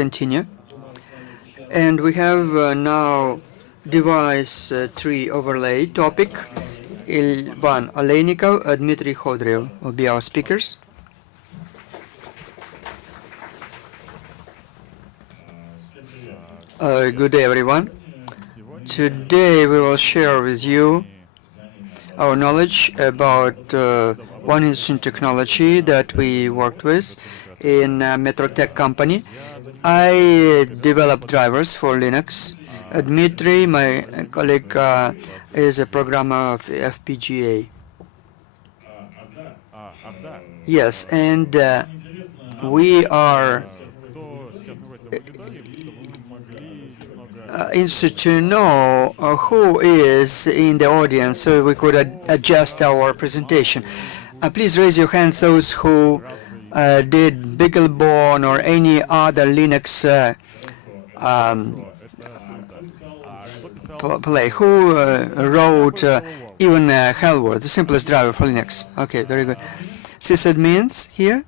continue. And we have now device tree overlay topic. Ivan Oleynikov, Dmitry Hodyrev will be our speakers. Good day, everyone. Today we will share with you our knowledge about one interesting technology that we worked with in Metrotek company. I developed drivers for Linux. Dmitry, my colleague, is a programmer of FPGA. Yes, and we are interested to know who is in the audience so we could adjust our presentation. Please raise your hands, those who did Beaglebone or any other Linux play. Who wrote even Hellward, the simplest driver for Linux? Okay, very good. Sysadmins here?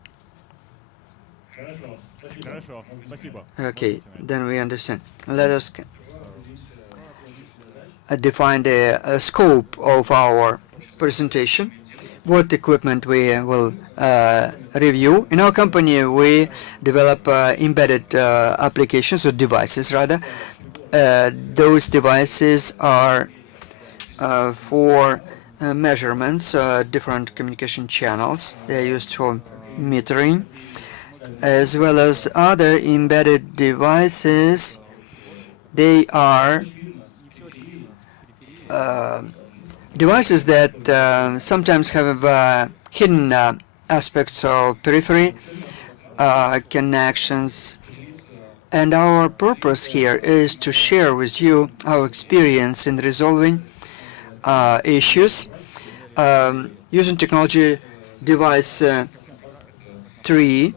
Okay, then we understand. Let us define the scope of our presentation. What equipment we will review. In our company, we develop embedded applications, or devices rather. Those devices are for measurements, different communication channels. They are used for metering, as well as other embedded devices. They are devices that sometimes have hidden aspects of periphery connections. And our purpose here is to share with you our experience in resolving issues using technology device tree.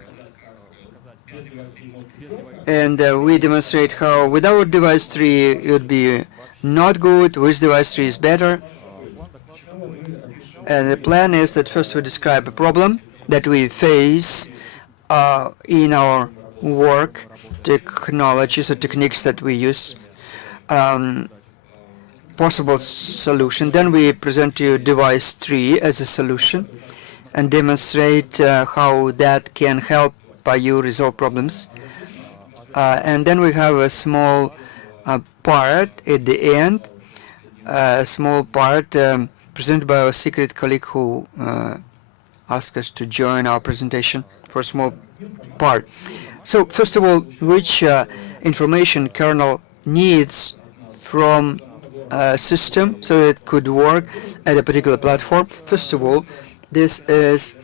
And we demonstrate how without device tree it would be not good, with device tree is better. And the plan is that first we describe a problem that we face in our work, technologies or techniques that we use, possible solution. Then we present you device tree as a solution and demonstrate how that can help you resolve problems. And then we have a small part at the end, a small part presented by our secret colleague who asked us to join our presentation for a small part. So first of all, which information kernel needs from a system so it could work at a particular platform. First of all, this is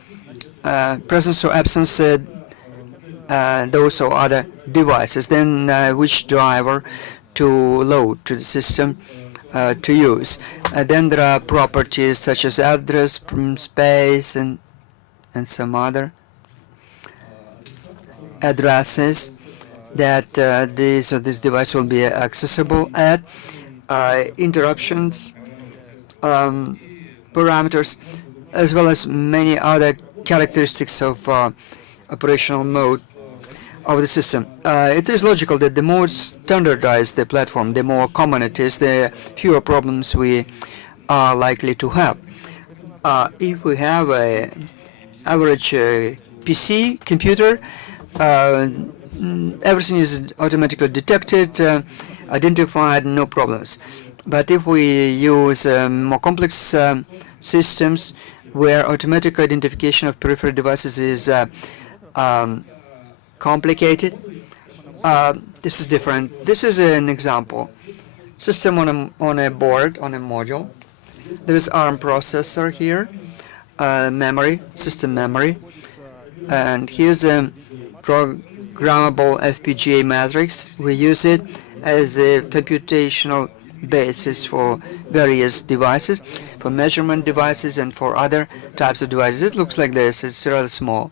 presence or absence those or other devices. Then which driver to load to the system to use. Then there are properties such as address, space, and some other addresses that this device will be accessible at. Interruptions, parameters, as well as many other characteristics of operational mode of the system. It is logical that the more standardized the platform, the more common it is, the fewer problems we are likely to have. If we have an average PC computer, everything is automatically detected, identified, no problems. But if we use more complex systems where automatic identification of peripheral devices is complicated, this is different. This is an example. System on a board, on a module. There is ARM processor here, memory, system memory. And here's a programmable FPGA matrix. We use it as a computational basis for various devices, for measurement devices and for other types of devices. It looks like this. It's rather small.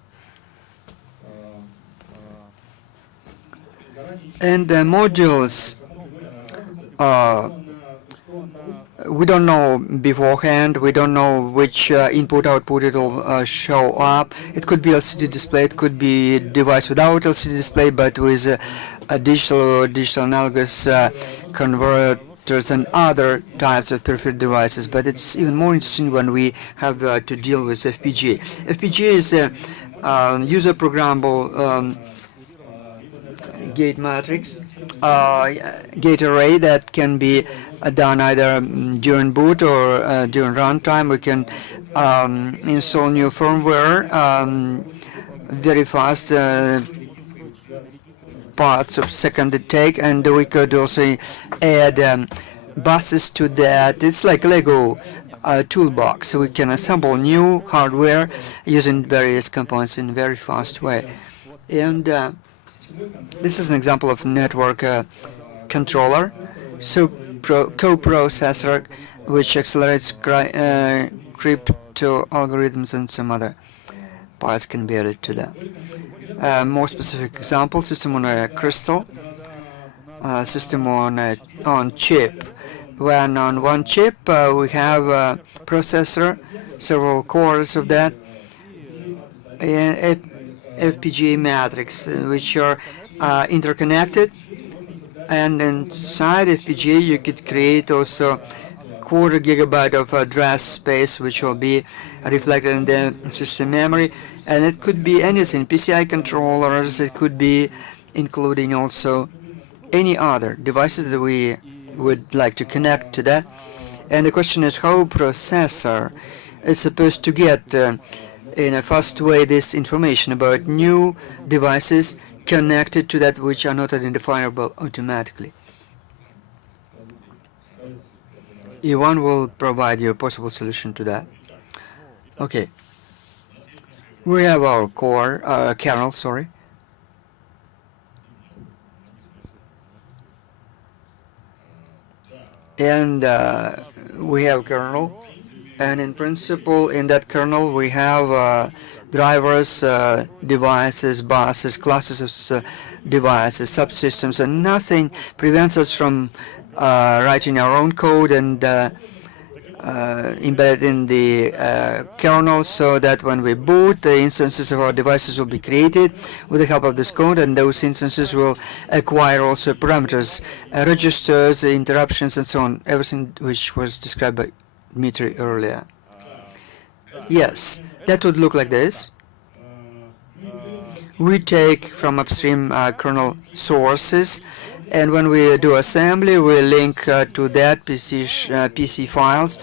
And the modules we don't know beforehand. We don't know which input-output it will show up. It could be LCD display. It could be a device without LCD display, but with a digital analogous converters and other types of peripheral devices. But it's even more interesting when we have to deal with FPGA. FPGA is a user programmable gate matrix, gate array that can be done either during boot or during runtime. We can install new firmware very fast, parts of second it take, and we could also add buses to that. It's like Lego toolbox, so we can assemble new hardware using various components in a very fast way. And this is an example of network controller, so coprocessor, which accelerates crypto algorithms, and some other parts can be added to that. More specific example: system on a crystal, system on chip. When on one chip we have a processor, several cores of that, and FPGA matrix, which are interconnected, and inside FPGA you could create also quarter gigabyte of address space, which will be reflected in the system memory. And it could be anything, PCI controllers, it could be including also any other devices that we would like to connect to that. And the question is how processor is supposed to get in a fast way this information about new devices connected to that which are not identifiable automatically. Ivan will provide you a possible solution to that. Okay. We have our kernel, sorry. And we have kernel. And in principle, in that kernel, we have drivers, devices, buses, classes of devices, subsystems, and nothing prevents us from writing our own code and embed in the kernel, so that when we boot, the instances of our devices will be created with the help of this code, and those instances will acquire also parameters, registers, interruptions, and so on, everything which was described by Dmitry earlier. Yes, that would look like this. We take from upstream kernel sources, and when we do assembly, we link to that PC files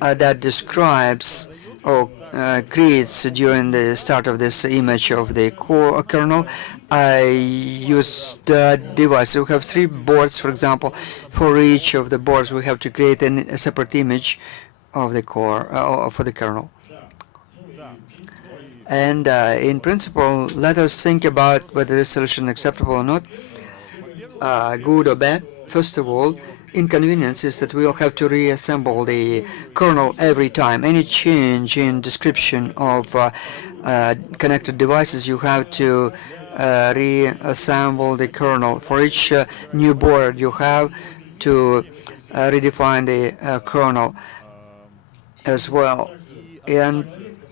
that describes or creates during the start of this image of the core kernel. I used device. So we have 3 boards, for example. For each of the boards, we have to create a separate image of the core for the kernel. And in principle, let us think about whether this solution is acceptable or not, good or bad. First of all, inconvenience is that we will have to reassemble the kernel every time. Any change in description of connected devices, you have to reassemble the kernel. For each new board, you have to redefine the kernel as well. And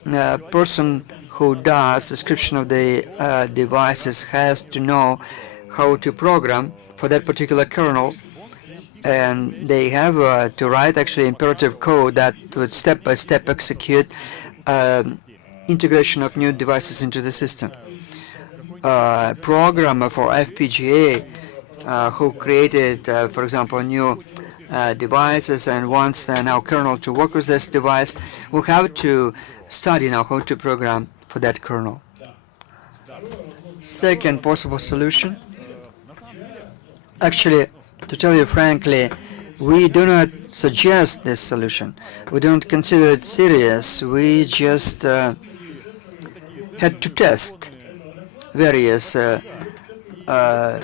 a person who does description of the devices has to know how to program for that particular kernel, and they have to write actually imperative code that would step-by-step execute integration of new devices into the system. Programmer for FPGA who created, for example, new devices and wants now kernel to work with this device will have to study now how to program for that kernel. Second possible solution. Actually, to tell you frankly, we do not suggest this solution. We don't consider it serious. We just had to test various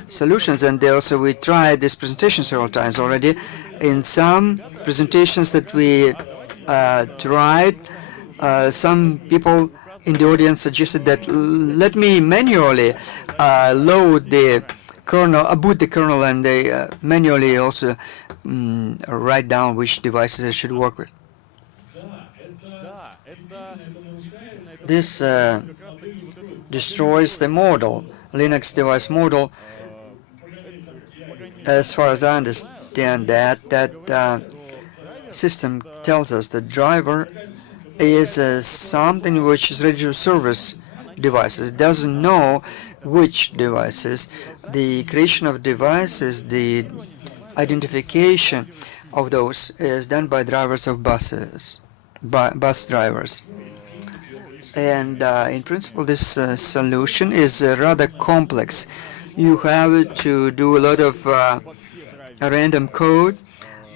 solutions, and also we tried this presentation several times already. In some presentations that we tried, some people in the audience suggested that let me manually load the kernel, boot the kernel, and they manually also write down which devices it should work with. This destroys the model, Linux device model. As far as I understand that system tells us the driver is something which is ready to service devices. It doesn't know which devices. The creation of devices, the identification of those is done by drivers of buses, bus drivers. And in principle, this solution is rather complex. You have to do a lot of random code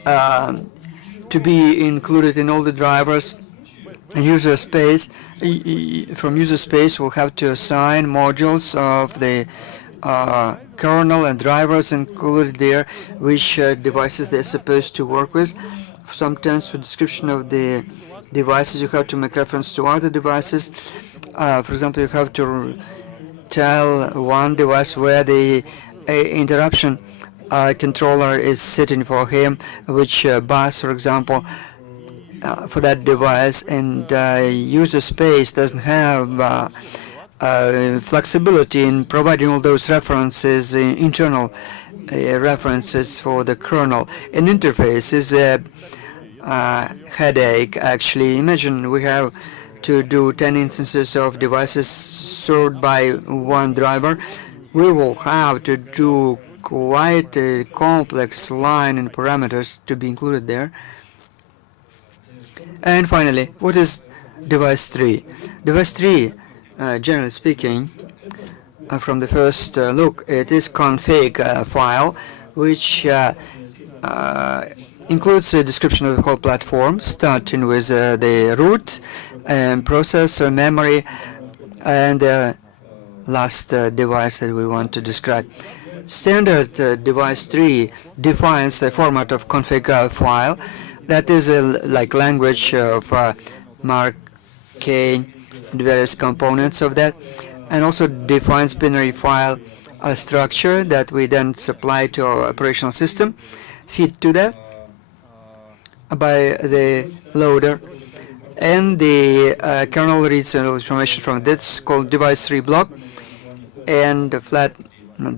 to be included in all the drivers. And user space, from user space, we'll have to assign modules of the kernel and drivers included there, which devices they're supposed to work with. Sometimes for description of the devices, you have to make reference to other devices. For example, you have to tell one device where the interruption controller is sitting for him, which bus, for example, for that device, and user space doesn't have flexibility in providing all those references, internal references for the kernel. An interface is a headache, actually. Imagine we have to do 10 instances of devices served by one driver. We will have to do quite a complex line and parameters to be included there. And finally, what is device 3? Device 3, generally speaking, from the first look, it is config file, which includes a description of the whole platform, starting with the root, processor, memory, and the last device that we want to describe. Standard device 3 defines the format of config file. That is like language of marking and various components of that, and also defines binary file structure that we then supply to our operational system, feed to that by the loader, and the kernel reads information from this called device 3 block, and the flat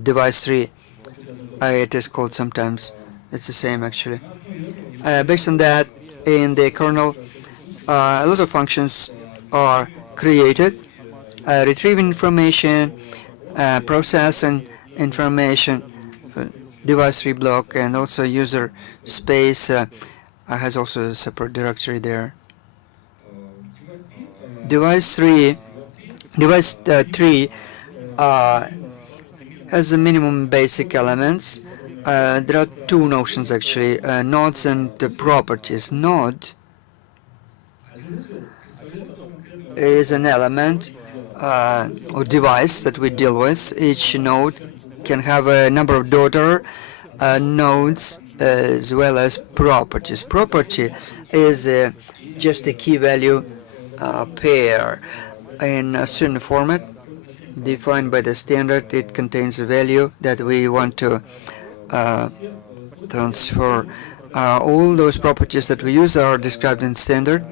device 3 it is called sometimes. It's the same actually. Based on that, in the kernel, a lot of functions are created, retrieving information, processing information, device 3 block, and also user space has also a separate directory there. Device 3 has the minimum basic elements. There are two notions actually, nodes and properties. Node is an element or device that we deal with. Each node can have a number of daughter nodes as well as properties. Property is just a key value pair in a certain format defined by the standard. It contains a value that we want to transfer. All those properties that we use are described in standard,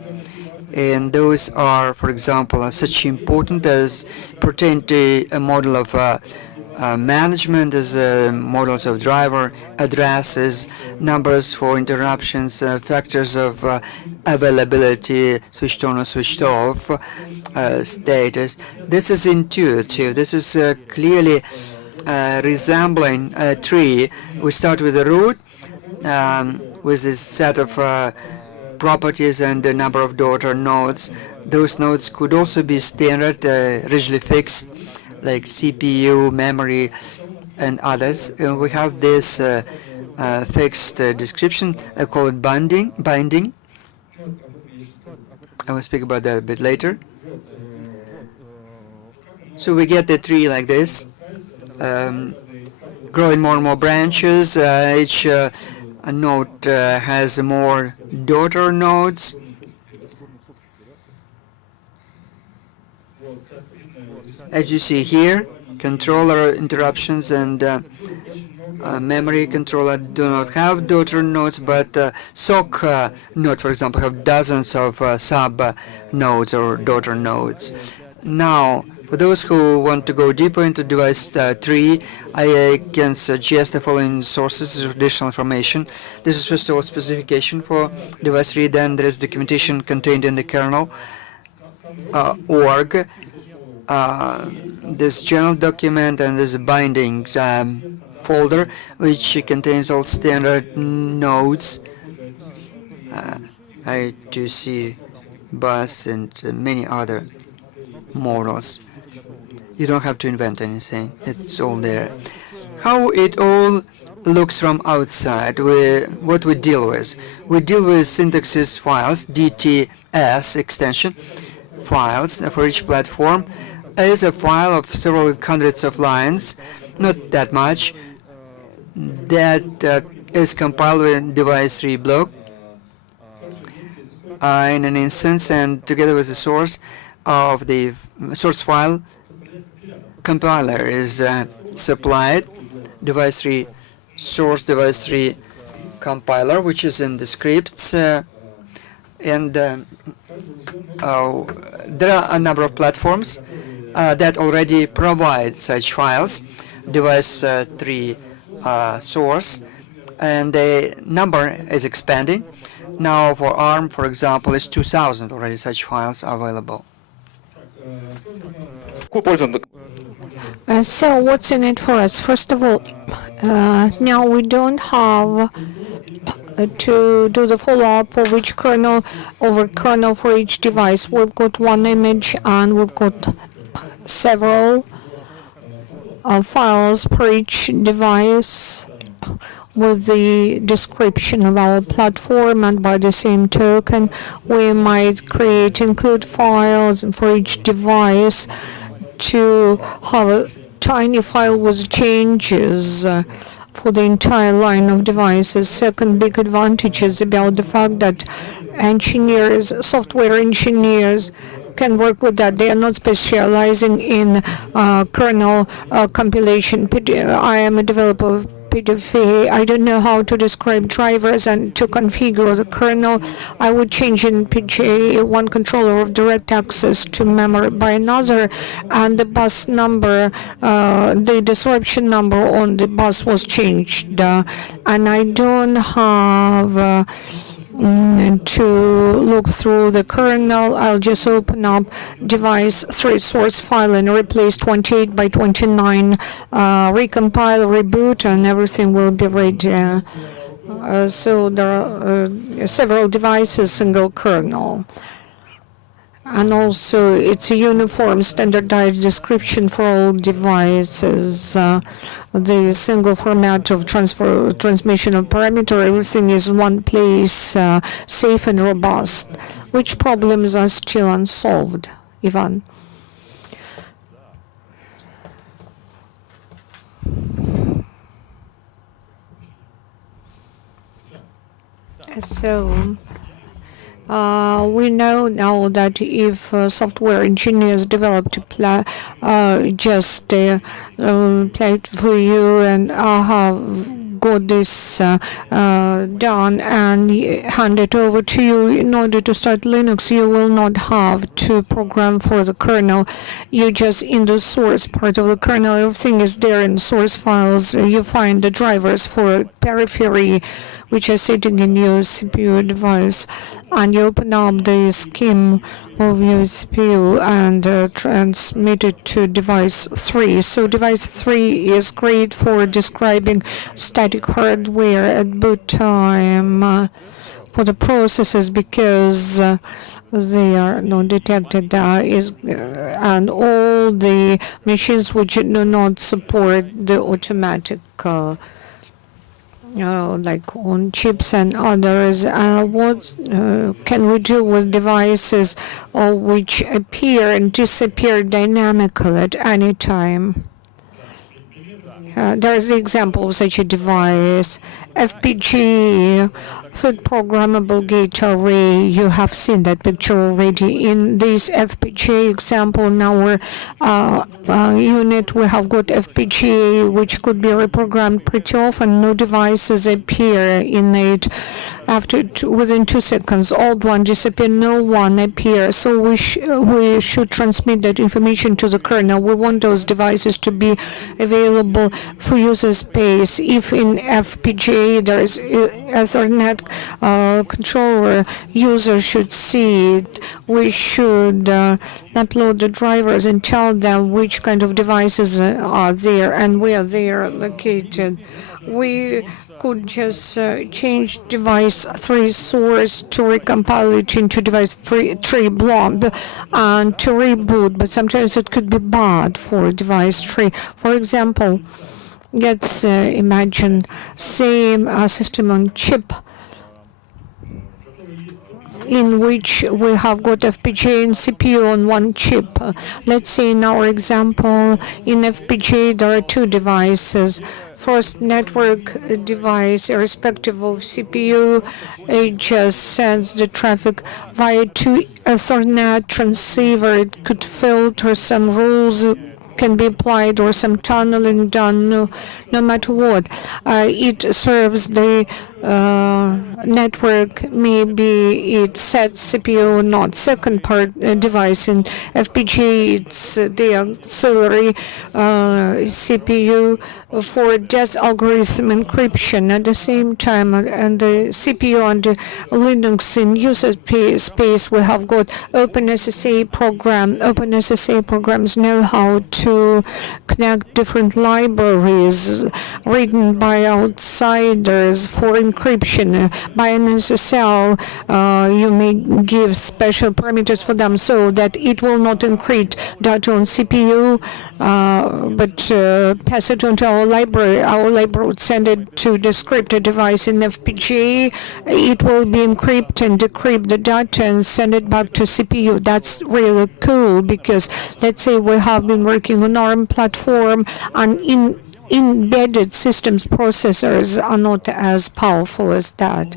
and those are, for example, such important as pertain to a model of management, as models of driver addresses, numbers for interruptions, factors of availability, switched on or switched off, status. This is intuitive. This is clearly resembling a tree. We start with a root with this set of properties and a number of daughter nodes. Those nodes could also be standard, rigidly fixed, like CPU, memory, and others. We have this fixed description. I call it binding. I will speak about that a bit later. So we get the tree like this, growing more and more branches. Each node has more daughter nodes. As you see here, controller interruptions and memory controller do not have daughter nodes, but SOC node, for example, have dozens of sub nodes or daughter nodes. Now, for those who want to go deeper into device 3, I can suggest the following sources of additional information. This is first of all specification for device 3, then there is documentation contained in the kernel org. This general document and this bindings folder, which contains all standard nodes, I2C, bus, and many other models. You don't have to invent anything. It's all there. How it all looks from outside, what we deal with. We deal with syntaxes files, DTS extension files for each platform. Is a file of several hundreds of lines, not that much, that is compiled with device 3 block in an instance, and together with the source of the source file, compiler is supplied. Device 3 source, device 3 compiler, which is in the scripts, and there are a number of platforms that already provide such files, device 3 source, and the number is expanding. Now for ARM, for example, is 2,000 already such files are available. So what's in it for us? First of all, now we don't have to do the follow-up of each kernel over kernel for each device. We've got one image and we've got several files per each device with the description of our platform, and by the same token we might create include files for each device to have a tiny file with changes for the entire line of devices. Second big advantage is about the fact that engineers, software engineers, can work with that. They are not specializing in kernel compilation. I am a developer of FPGA. I don't know how to describe drivers and to configure the kernel. I would change in FPGA one controller of direct access to memory by another, and the bus number, the disruption number on the bus was changed, and I don't have to look through the kernel. I'll just open up device 3 source file and replace 28 by 29, recompile, reboot, and everything will be ready. So there are several devices, single kernel. And also it's a uniform standardized description for all devices. The single format of transmission of parameter, everything is one place, safe and robust. Which problems are still unsolved, Ivan? So we know now that if software engineers develop to play for you and have got this done and hand it over to you in order to start Linux, you will not have to program for the kernel. You just in the source part of the kernel, everything is there in source files. You find the drivers for periphery which are sitting in your CPU device, and you open up the scheme of your CPU and transmit it to device 3. So device 3 is great for describing static hardware at boot time for the processes, because they are not detected, and all the machines which do not support the automatic like on chips and others. What can we do with devices which appear and disappear dynamically at any time? there is the example of such a device. FPGA, Food Programmable Gate Array. You have seen that picture already. In this FPGA example, in our unit, we have got FPGA, which could be reprogrammed pretty often. New devices appear in it within 2 seconds. Old one disappear, new one appear. So we should transmit that information to the kernel. We want those devices to be available for user space. If in FPGA there is Ethernet controller, user should see it. We should upload the drivers and tell them which kind of devices are there and where they are located. We could just change device 3 source to recompile it into device 3 blob and to reboot, but sometimes it could be bad for device 3. For example, let's imagine same system on chip in which we have got FPGA and CPU on one chip. Let's say in our example, in FPGA there are 2 devices. First network device, irrespective of CPU, it just sends the traffic via 2 Ethernet transceiver. It could filter, some rules can be applied or some tunneling done, no matter what. It serves the network, maybe it sets CPU, not second part device. In FPGA, it's the auxiliary CPU for DES algorithm encryption. At the same time, and the CPU and the Linux in user space, we have got OpenSSA program. OpenSSA programs know how to connect different libraries written by outsiders for encryption. By an SSL, you may give special parameters for them so that it will not encrypt data on CPU, but pass it on to our library. Our library would send it to the scripted device in FPGA. It will be encrypt and decrypt the data and send it back to CPU. That's really cool because let's say we have been working on ARM platform and in embedded systems processors are not as powerful as that.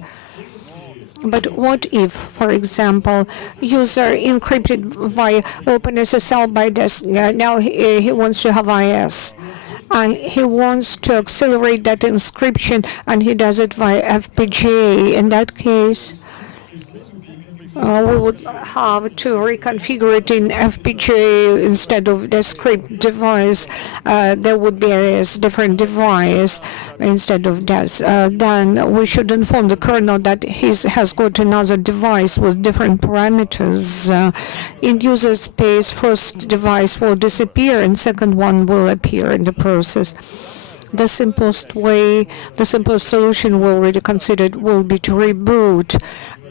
But what if, for example, user encrypted via OpenSSL by DES, now he wants to have IS, and he wants to accelerate that encryption, and he does it via FPGA. In that case, we would have to reconfigure it in FPGA instead of the script device. There would be a different device instead of DES. Then we should inform the kernel that he has got another device with different parameters. In user space, first device will disappear and second one will appear in the process. The simplest way, the simplest solution we already considered will be to reboot,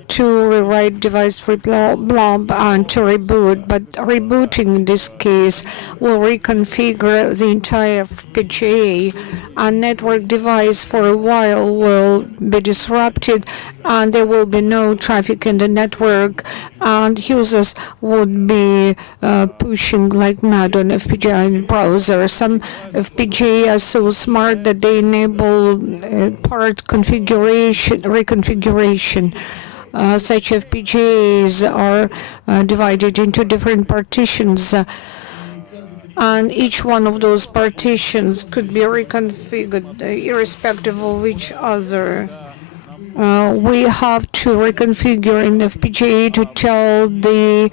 to rewrite device blob and to reboot, but rebooting in this case will reconfigure the entire FPGA, and network device for a while will be disrupted and there will be no traffic in the network and users would be pushing like mad on FPGA in browser. Some FPGA are so smart that they enable part configuration, reconfiguration. Such FPGAs are divided into different partitions, and each one of those partitions could be reconfigured irrespective of each other. We have to reconfigure in FPGA to tell the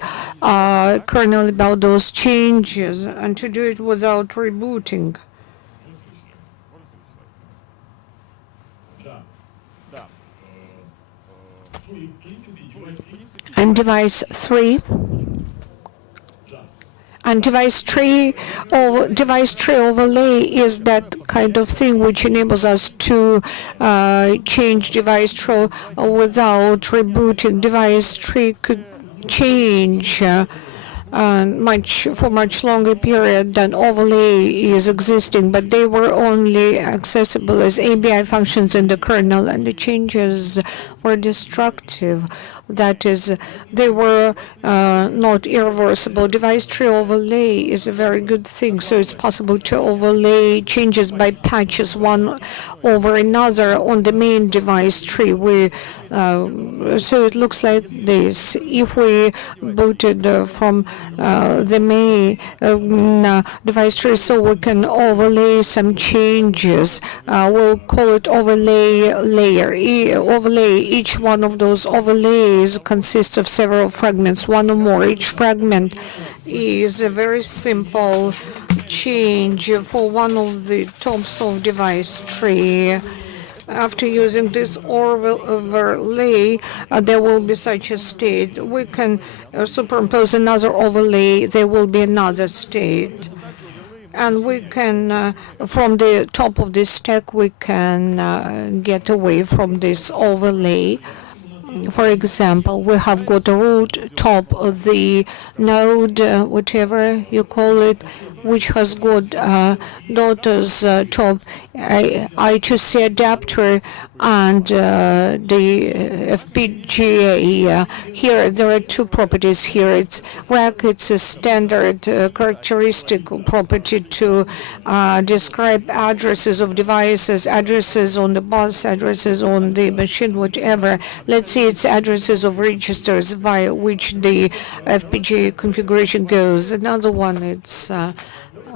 kernel about those changes and to do it without rebooting. And device 3 and device tree overlay is that kind of thing which enables us to change device tree without rebooting. Device tree could change for much longer period than overlay is existing, but they were only accessible as ABI functions in the kernel, and the changes were destructive That is, they were not irreversible. Device tree overlay is a very good thing. So it's possible to overlay changes by patches one over another on the main device tree. So it looks like this. If we booted from the main device tree, so we can overlay some changes. We'll call it overlay layer. Overlay. Each one of those overlays consists of several fragments, one or more. Each fragment is a very simple change for one of the tops of device tree. After using this overlay, there will be such a state. We can superimpose another overlay. There will be another state. And we can, from the top of this stack, we can get away from this overlay. For example, we have got a root top of the node, whatever you call it, which has got daughter's top I2C adapter and the FPGA. Here there are two properties here. It's rack. It's a standard characteristic property to describe addresses of devices, addresses on the bus, addresses on the machine, whatever. Let's see, it's addresses of registers via which the FPGA configuration goes. Another one, it's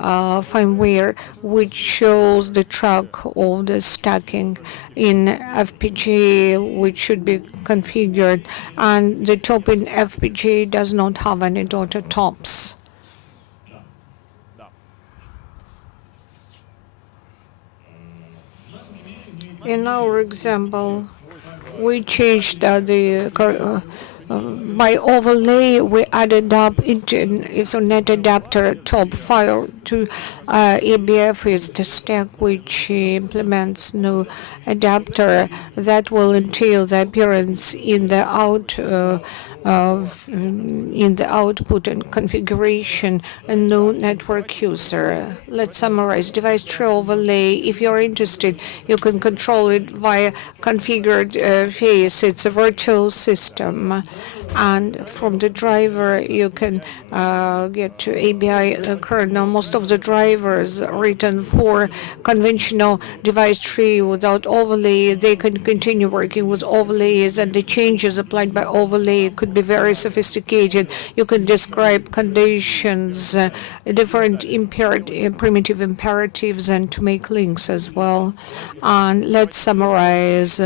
firmware, which shows the track of the stacking in FPGA, which should be configured, and the top in FPGA does not have any daughter tops. In our example, we changed by overlay, we added up into an Ethernet adapter top file to ABF is the stack which implements new adapter that will entail the appearance in the output and configuration a new network user. Let's summarize. Device tree overlay. If you're interested, you can control it via configured phase. It's a virtual system. And from the driver, you can get to ABI kernel. Most of the drivers written for conventional device tree without overlay, they can continue working with overlays, and the changes applied by overlay could be very sophisticated. You can describe conditions, different primitive imperatives, and to make links as well. And let's summarize.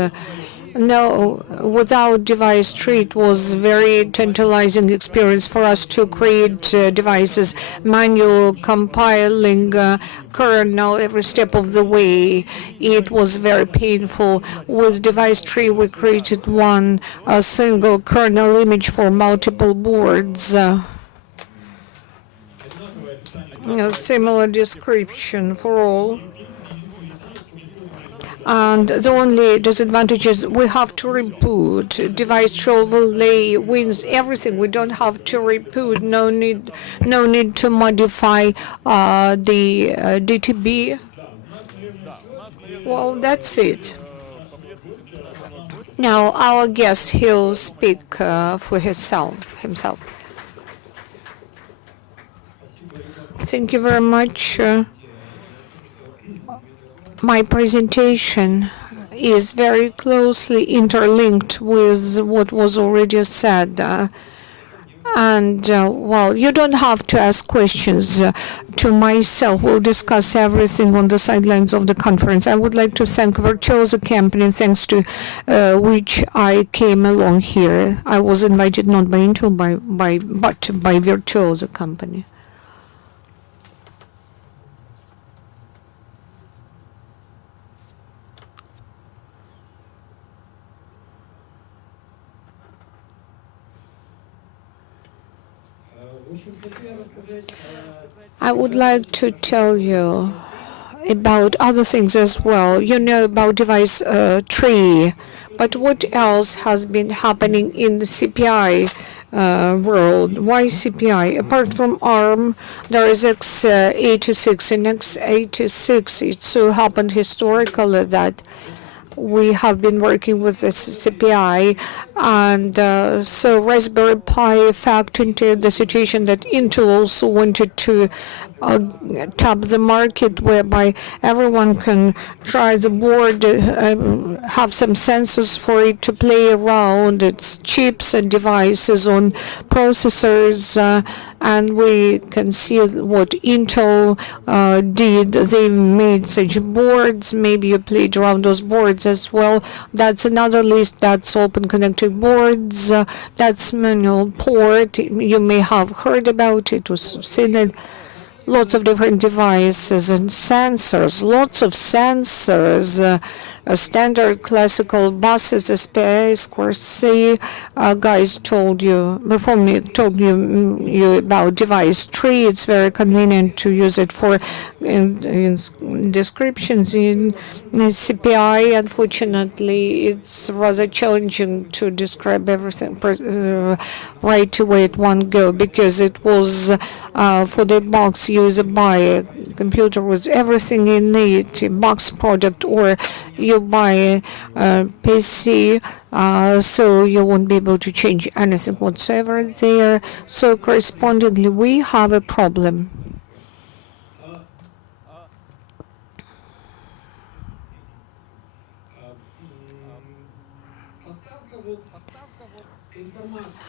No, without device tree, it was very tantalizing experience for us to create devices, manual compiling kernel every step of the way. It was very painful. With device tree, we created a single kernel image for multiple boards. A similar description for all. And the only disadvantage is we have to reboot. Device tree overlay wins everything. We don't have to reboot. No need to modify the DTB. Well, that's it. Now our guest, he'll speak for himself. Thank you very much. My presentation is very closely interlinked with what was already said. Well, you don't have to ask questions to myself. We'll discuss everything on the sidelines of the conference. I would like to thank Virtuoso company, thanks to which I came along here. I was invited not by Intel, but by Virtuoso company. I would like to tell you about other things as well. You know about device tree, but what else has been happening in the CPI world? Why CPI? Apart from ARM, there is x86. In x86, it so happened historically that we have been working with the CPI, and so Raspberry Pi factored into the situation that Intel also wanted to tap the market, whereby everyone can try the board, have some sensors for it to play around, its chips and devices on processors, and we can see what Intel did. They made such boards. Maybe you played around those boards as well. That's another list. That's open connected boards. That's manual port. You may have heard about it or seen it. Lots of different devices and sensors, lots of sensors, standard classical buses, SPA, square C. Guys told you, before me, told you about device tree. It's very convenient to use it for in descriptions. In CPI, unfortunately, it's rather challenging to describe everything right away at one go, because it was for the box you buy a computer with everything in it, a box product, or you buy a PC, so you won't be able to change anything whatsoever there. So correspondingly, we have a problem.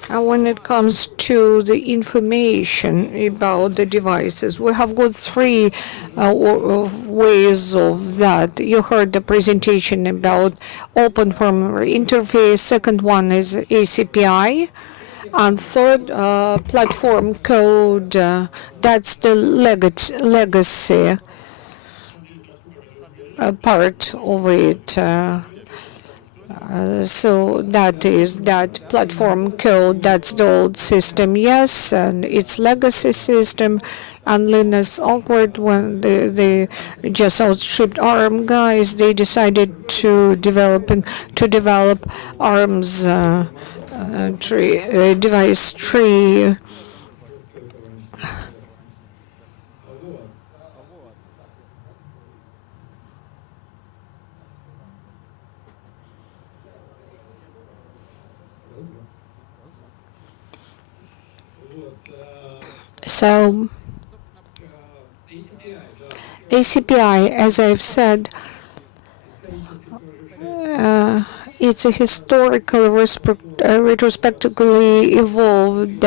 And when it comes to the information about the devices, we have got three ways of that. You heard the presentation about open firmware interface. Second one is ACPI. And third, platform code. That's the legacy part of it. So that is that platform code, that's the old system, yes, and it's legacy system. And Linus awkward when they just outstripped ARM guys, they decided to develop ARM's device tree. So ACPI, as I've said, it's a historical, retrospectively evolved.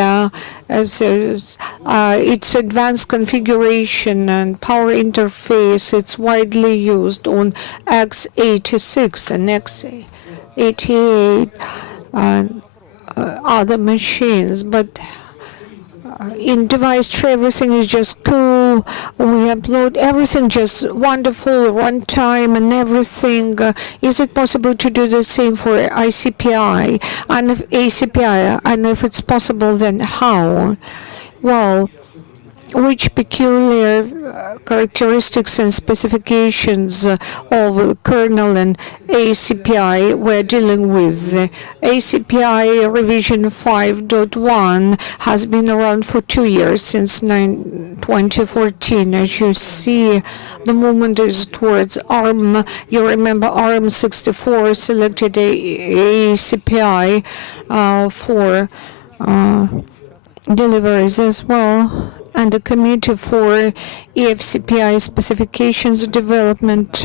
Its advanced configuration and power interface. It's widely used on x86 and x88 and other machines, but in device tree, everything is just cool. We upload everything just wonderful, runtime and everything. Is it possible to do the same for ICPI and ACPI? And if it's possible, then how? Well, which peculiar characteristics and specifications of kernel and ACPI we're dealing with. ACPI revision 5.1 has been around for 2 years, since 2014. As you see, the movement is towards ARM. You remember ARM 64 selected ACPI for deliveries as well, and the committee for EFCPI specifications development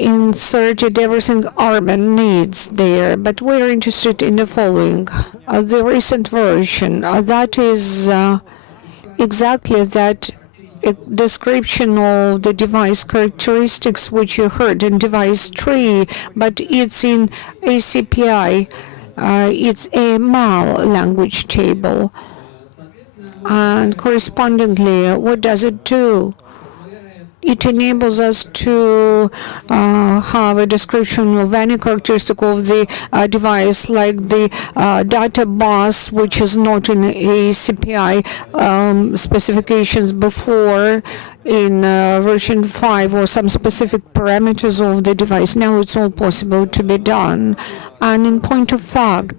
inserted everything ARM needs there. But we're interested in the following. The recent version, that is exactly that description of the device characteristics which you heard in device tree, but it's in ACPI. It's a AML language table. And correspondingly, what does it do? It enables us to have a description of any characteristic of the device, like the data bus, which is not in ACPI specifications before in version 5, or some specific parameters of the device. Now it's all possible to be done. And in point of fact,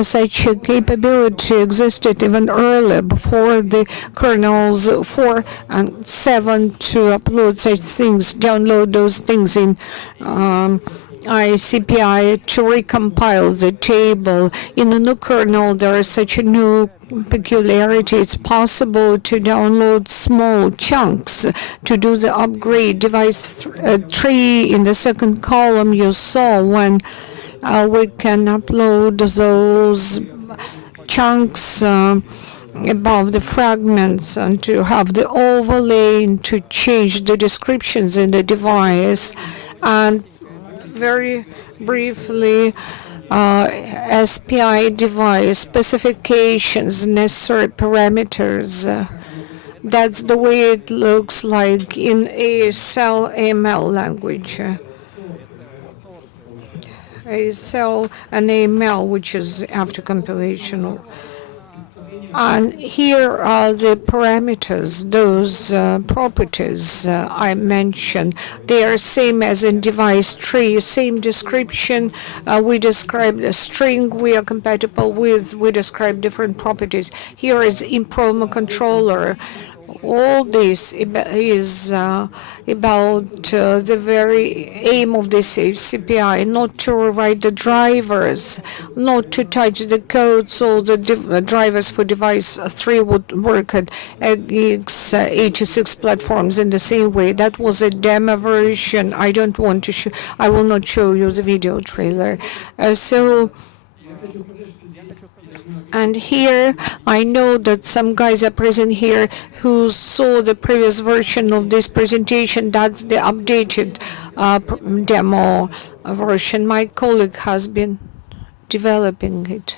such a capability existed even earlier, before the kernels 4 and 7, to upload download such things, download those things in ICPI to recompile the table. In the new kernel, there is such a new peculiarity. It's possible to download small chunks to do the upgrade. Device 3 in the second column you saw when we can upload those chunks above the fragments and to have the overlay and to change the descriptions in the device. And very briefly, SPI device specifications, necessary parameters. That's the way it looks like in ASL AML language. ASL and AML, which is after compilation. And here are the parameters, those properties I mentioned. They are same as in device tree, same description. We describe the string we are compatible with. We describe different properties. Here is improvement controller. All this is about the very aim of this CPI, not to rewrite the drivers, not to touch the code, so the drivers for device 3 would work at x86 platforms in the same way. That was a demo version. I don't want to show, I will not show you the video trailer. And here, I know that some guys are present here who saw the previous version of this presentation. That's the updated demo version. My colleague has been developing it.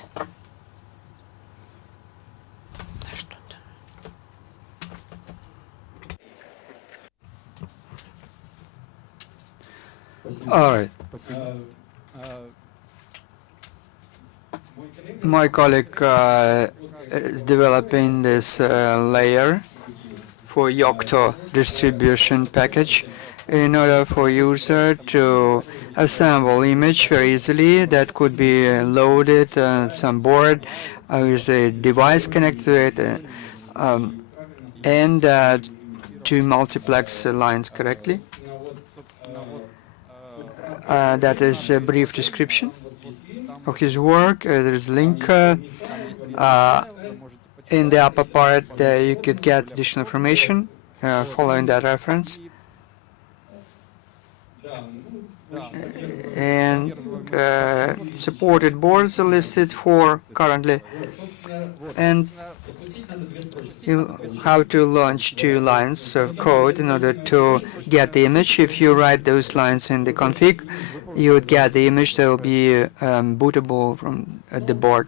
All right. My colleague is developing this layer for Yocto distribution package in order for user to assemble image very easily that could be loaded on some board with a device connected to it and to multiplex lines correctly. That is a brief description of his work. There is a link in the upper part. You could get additional information following that reference. And supported boards are listed for currently. And you have to launch 2 lines of code in order to get the image. If you write those lines in the config, you would get the image that will be bootable from the board.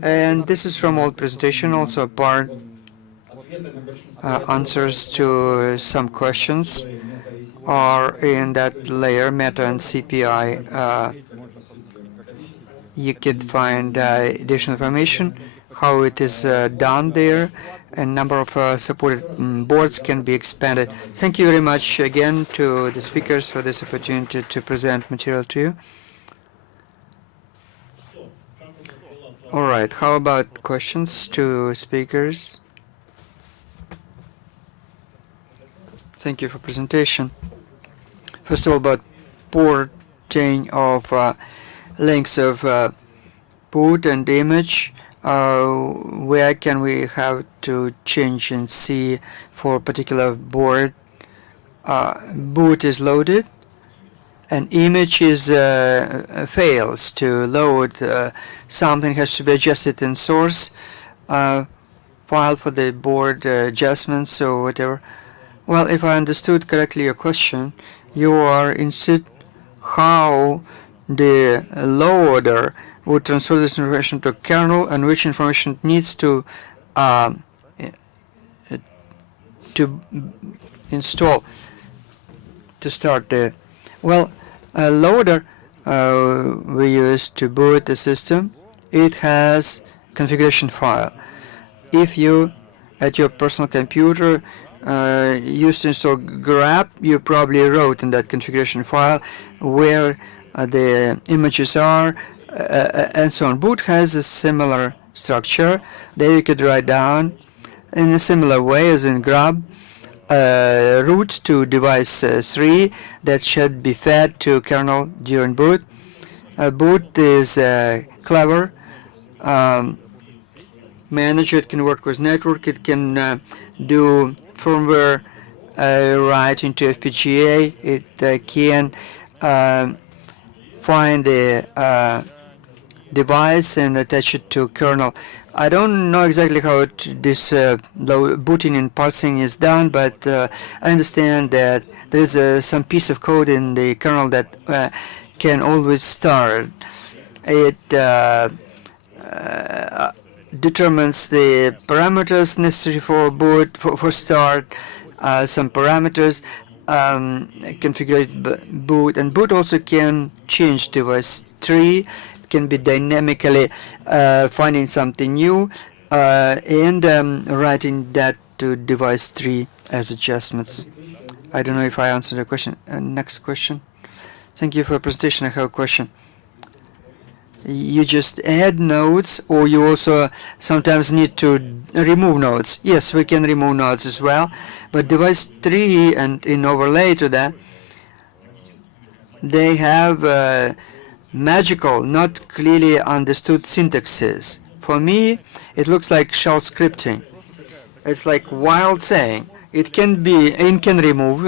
And this is from old presentation, also part answers to some questions are in that layer, Meta and CPI. You could find additional information, how it is done there, and number of supported boards can be expanded. Thank you very much again to the speakers for this opportunity to present material to you. All right, how about questions to speakers? Thank you for presentation. First of all, about porting of links of boot and image. Where can we have to change and see for a particular board? Boot is loaded, and image is fails to load. Something has to be adjusted in source file for the board adjustments or whatever. Well, if I understood correctly your question, you are interested how the loader would transfer this information to kernel and which information it needs to install to start the. Well, a loader we use to boot the system. It has configuration file. If you at your personal computer used to install grep, you probably wrote in that configuration file where the images are and so on. Boot has a similar structure. There you could write down in a similar way as in grep route to device 3 that should be fed to kernel during boot. Boot is clever manager. It can work with network. It can do firmware write into FPGA. It can find the device and attach it to kernel. I don't know exactly how this booting and parsing is done, but I understand that there's some piece of code in the kernel that can always start. It determines the parameters necessary for boot, for start, some parameters, configure boot, and boot also can change device 3. Can be dynamically finding something new and writing that to device 3 as adjustments. I don't know if I answered the question. Next question. Thank you for your presentation. I have a question. You just add nodes, or you also sometimes need to remove nodes? Yes, we can remove nodes as well, but device 3 and in overlay to that, they have magical, not clearly understood syntaxes. For me, it looks like shell scripting. It's like wild saying. It can remove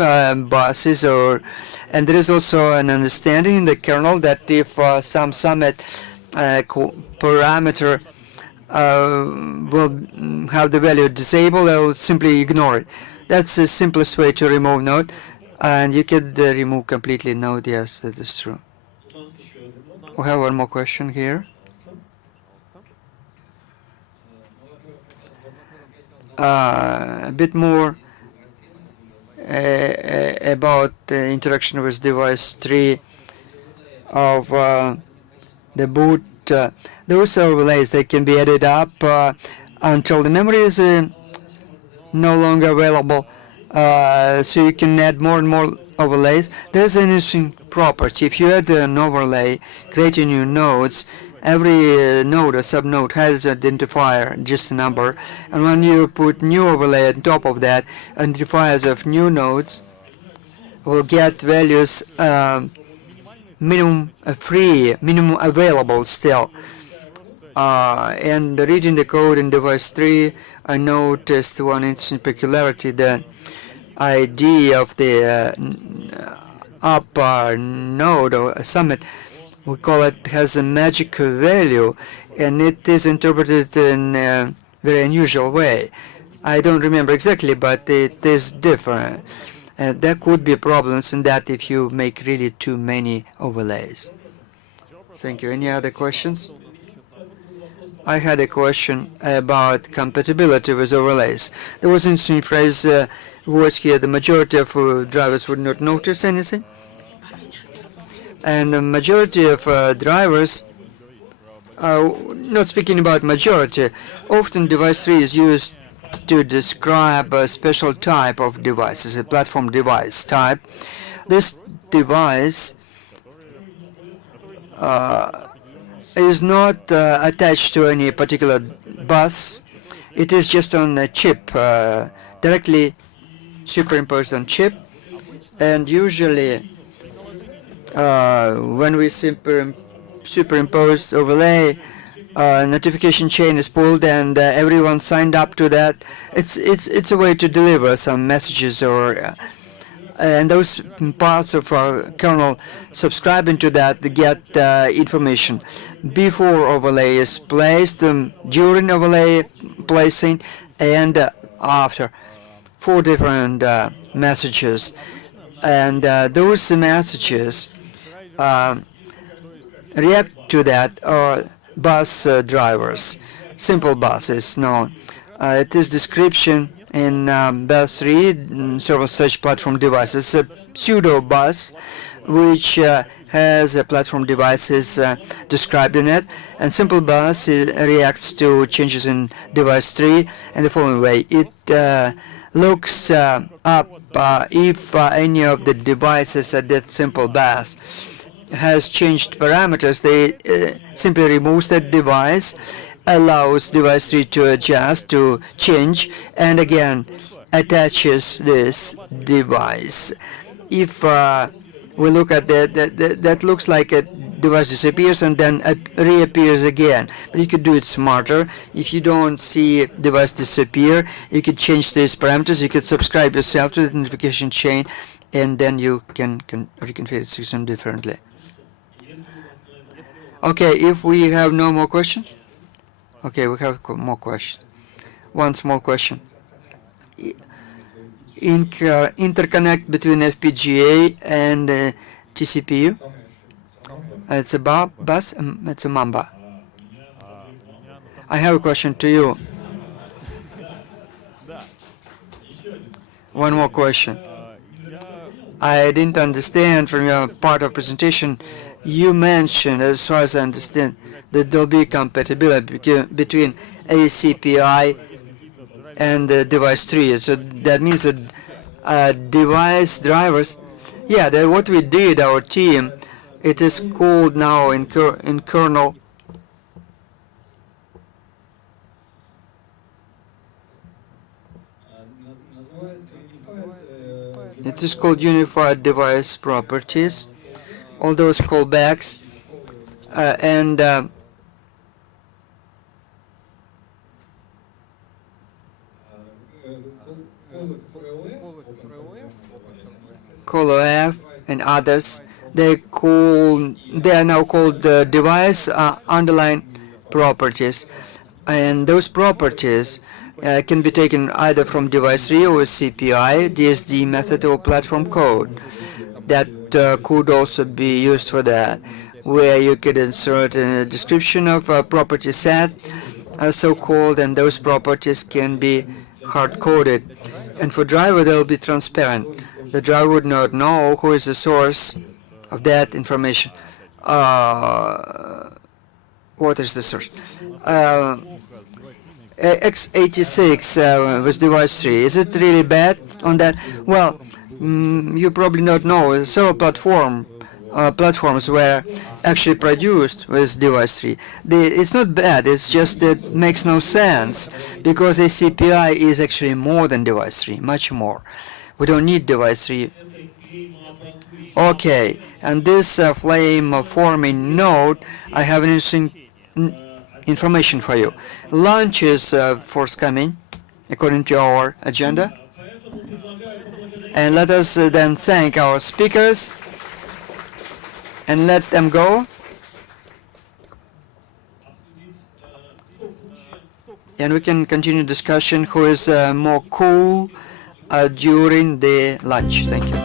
buses, and there is also an understanding in the kernel that if some summit parameter will have the value disabled, I will simply ignore it. That's the simplest way to remove node, and you can remove completely node. Yes, that is true. We have one more question here. A bit more about the interaction with device 3 of the boot. Those overlays, they can be added up until the memory is no longer available. So you can add more and more overlays. There's an interesting property. If you add an overlay, creating new nodes, every node or subnode has an identifier, just a number, and when you put new overlay on top of that, identifiers of new nodes will get values minimum free, minimum available still. And reading the code in device 3, I noticed one interesting peculiarity. The ID of the upper node or summit, we call it, has a magic value, and it is interpreted in a very unusual way. I don't remember exactly, but it is different. There could be problems in that if you make really too many overlays. Thank you. Any other questions? I had a question about compatibility with overlays. There was an interesting phrase was here: the majority of drivers would not notice anything. And the majority of drivers, not speaking about majority, often device 3 is used to describe a special type of devices, a platform device type. This device is not attached to any particular bus. It is just on a chip, directly superimposed on chip, and usually when we superimpose overlay, notification chain is pulled and everyone signed up to that. It's a way to deliver some messages, or and those parts of our kernel subscribing to that get information before overlay is placed, during overlay placing, and after. 4 different messages, and those messages react to that bus drivers. Simple bus is known. It is description in bus 3, server such platform devices. A pseudo bus which has platform devices described in it, and simple bus reacts to changes in device 3 in the following way. It looks up if any of the devices at that simple bus has changed parameters. They simply removes that device, allows device 3 to adjust, to change, and again attaches this device. If we look at that looks like a device disappears and then reappears again. But you could do it smarter. If you don't see device disappear, you could change these parameters. You could subscribe yourself to the notification chain, and then you can reconfigure the system differently. Okay, if we have no more questions. Okay, we have more questions. One small question. Interconnect between FPGA and TCPU. It's a bus. It's a Mamba. I have a question to you. One more question. I didn't understand from your part of presentation. You mentioned, as far as I understand, that there'll be compatibility between ACPI and device 3. So that means that device drivers, yeah, that what we did, our team, it is called now in kernel it is called unified device properties. All those callbacks and CoLF and others, they are now called device underlying properties, and those properties can be taken either from device 3 or CPI, DSD method, or platform code. That could also be used for that, where you could insert a description of a property set, so-called, and those properties can be hard-coded. And for driver, they'll be transparent. The driver would not know who is the source of that information. What is the source? x86 with device 3. Is it really bad on that? Well, you probably not know. Several platforms were actually produced with device 3. It's not bad. It's just that it makes no sense, because ACPI is actually more than device 3, much more. We don't need device 3. Okay, and this flame forming node, I have an interesting information for you. Lunch is forthcoming according to our agenda. And let us then thank our speakers and let them go. And we can continue discussion who is more cool during the lunch. Thank you.